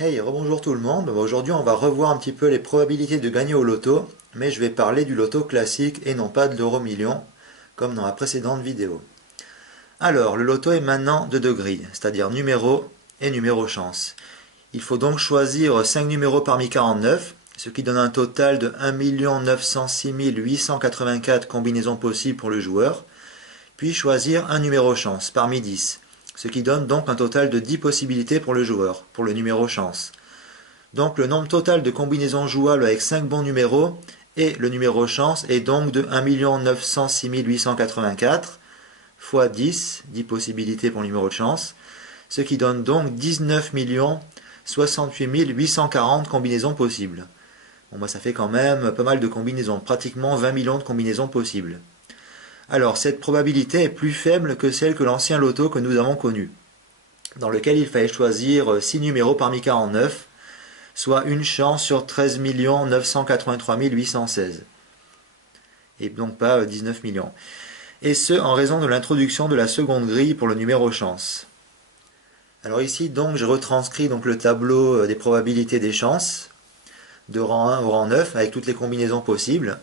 Hey, rebonjour tout le monde. Aujourd'hui, on va revoir un petit peu les probabilités de gagner au loto, mais je vais parler du loto classique et non pas de l'euro-million, comme dans la précédente vidéo. Alors, le loto est maintenant de deux grilles, c'est-à-dire numéro et numéro chance. Il faut donc choisir 5 numéros parmi 49, ce qui donne un total de 1 906 884 combinaisons possibles pour le joueur, puis choisir un numéro chance parmi 10, ce qui donne donc un total de 10 possibilités pour le joueur, pour le numéro chance. Donc le nombre total de combinaisons jouables avec 5 bons numéros et le numéro chance est donc de 1 906 884 fois 10, 10 possibilités pour le numéro de chance, ce qui donne donc 19 68 840 combinaisons possibles. Bon, bah, ça fait quand même pas mal de combinaisons, pratiquement 20 millions de combinaisons possibles. Alors cette probabilité est plus faible que celle que l'ancien loto que nous avons connu, dans lequel il fallait choisir 6 numéros parmi 49, soit une chance sur 13 983 816, et donc pas 19 millions. Et ce, en raison de l'introduction de la seconde grille pour le numéro chance. Alors ici, donc, je retranscris donc le tableau des probabilités des chances, de rang 1 au rang 9, avec toutes les combinaisons possibles.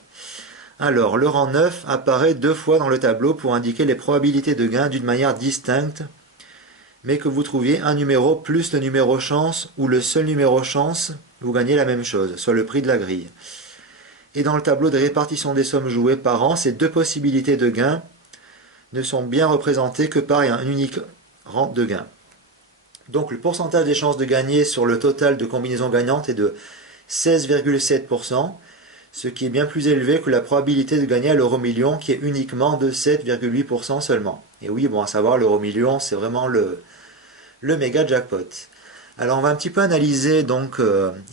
Alors, le rang 9 apparaît deux fois dans le tableau pour indiquer les probabilités de gain d'une manière distincte, mais que vous trouviez un numéro plus le numéro chance ou le seul numéro chance, vous gagnez la même chose, soit le prix de la grille. Et dans le tableau de répartition des sommes jouées par an, ces deux possibilités de gain ne sont bien représentées que par un unique rang de gain. Donc le pourcentage des chances de gagner sur le total de combinaisons gagnantes est de 16,7%, ce qui est bien plus élevé que la probabilité de gagner à l'euro-million qui est uniquement de 7,8% seulement. Et oui, bon, à savoir, l'euro-million, c'est vraiment le méga jackpot. Alors on va un petit peu analyser donc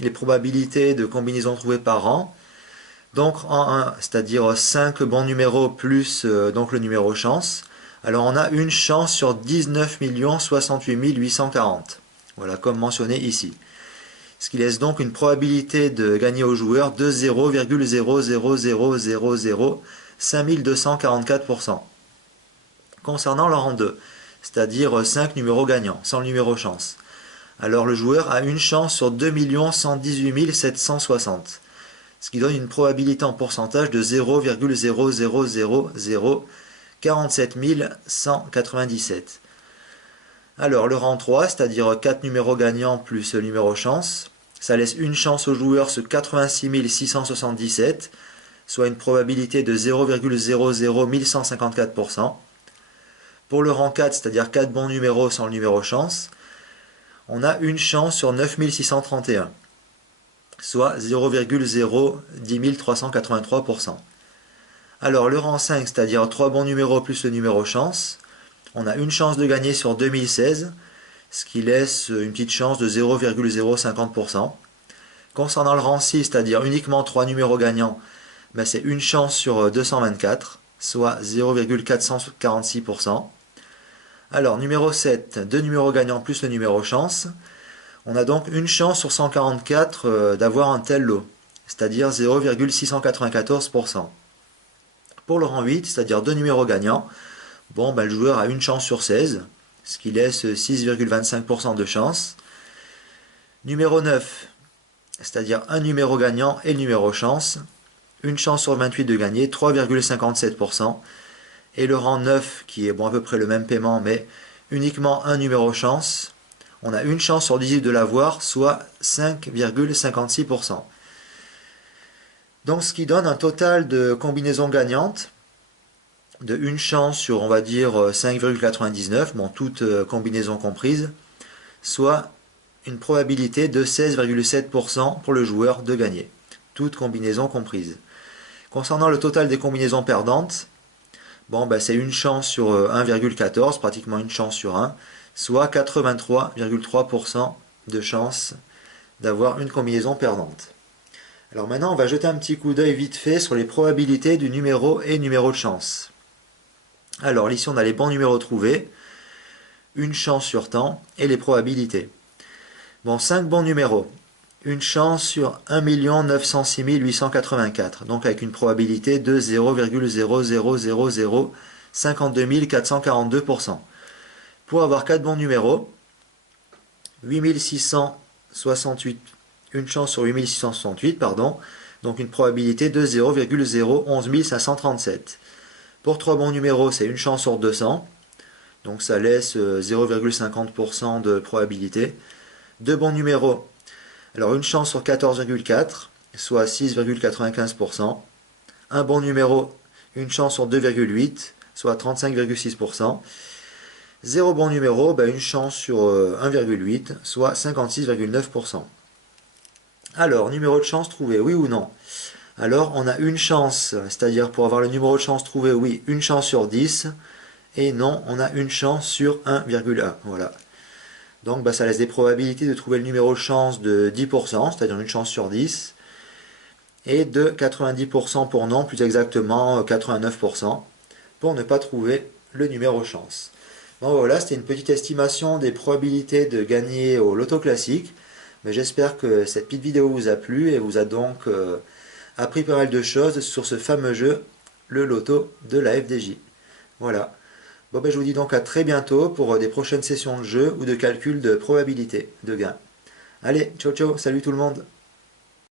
les probabilités de combinaisons trouvées par an. Donc en 1, c'est-à-dire 5 bons numéros plus donc le numéro chance. Alors on a une chance sur 19 68 840. Voilà, comme mentionné ici. Ce qui laisse donc une probabilité de gagner au joueur de 0,000005244%. Concernant le rang 2, c'est-à-dire 5 numéros gagnants, sans le numéro chance. Alors le joueur a une chance sur 2 118 760, ce qui donne une probabilité en pourcentage de 0,00047 197. Alors le rang 3, c'est-à-dire 4 numéros gagnants plus le numéro chance, ça laisse une chance au joueur sur 86 677, soit une probabilité de 0,00154%. Pour le rang 4, c'est-à-dire 4 bons numéros sans le numéro chance, on a une chance sur 9631, soit 0,010383%. Alors le rang 5, c'est-à-dire 3 bons numéros plus le numéro chance, on a une chance de gagner sur 2016, ce qui laisse une petite chance de 0,050%. Concernant le rang 6, c'est-à-dire uniquement 3 numéros gagnants, ben c'est une chance sur 224, soit 0,446%. Alors numéro 7, 2 numéros gagnants plus le numéro chance, on a donc une chance sur 144 d'avoir un tel lot, c'est-à-dire 0,694%. Pour le rang 8, c'est-à-dire 2 numéros gagnants, bon, ben, le joueur a une chance sur 16, ce qui laisse 6,25% de chance. Numéro 9, c'est-à-dire un numéro gagnant et le numéro chance, une chance sur 28 de gagner, 3,57%. Et le rang 9, qui est bon, à peu près le même paiement, mais uniquement un numéro chance, on a une chance sur 18 de l'avoir, soit 5,56%. Donc ce qui donne un total de combinaisons gagnantes de une chance sur, on va dire, 5,99, bon, toutes combinaisons comprises, soit une probabilité de 16,7% pour le joueur de gagner, toutes combinaisons comprises. Concernant le total des combinaisons perdantes, bon, ben, c'est une chance sur 1,14, pratiquement une chance sur 1, soit 83,3% de chance d'avoir une combinaison perdante. Alors maintenant, on va jeter un petit coup d'œil vite fait sur les probabilités du numéro et numéro de chance. Alors ici, on a les bons numéros trouvés, une chance sur temps et les probabilités. Bon, 5 bons numéros, une chance sur 1 906 884, donc avec une probabilité de 0,00052 442%. Pour avoir 4 bons numéros, 8600 68, une chance sur 8668, pardon, donc une probabilité de 0,011 537. Pour 3 bons numéros, c'est une chance sur 200, donc ça laisse 0,50% de probabilité. 2 bons numéros, alors une chance sur 14,4, soit 6,95%. Un bon numéro, une chance sur 2,8, soit 35,6%. 0 bon numéro, une chance sur 1,8, soit 56,9%. Alors, numéro de chance trouvé, oui ou non? Alors, on a une chance, c'est-à-dire pour avoir le numéro de chance trouvé, oui, une chance sur 10, et non, on a une chance sur 1,1. Voilà. Donc, ça laisse des probabilités de trouver le numéro de chance de 10%, c'est-à-dire une chance sur 10, et de 90% pour non, plus exactement 89%, pour ne pas trouver le numéro chance. Bon voilà, c'était une petite estimation des probabilités de gagner au loto classique. Mais j'espère que cette petite vidéo vous a plu et vous a donc appris pas mal de choses sur ce fameux jeu, le loto de la FDJ. Voilà. Bon je vous dis donc à très bientôt pour des prochaines sessions de jeu ou de calcul de probabilité de gain. Allez, ciao ciao, salut tout le monde!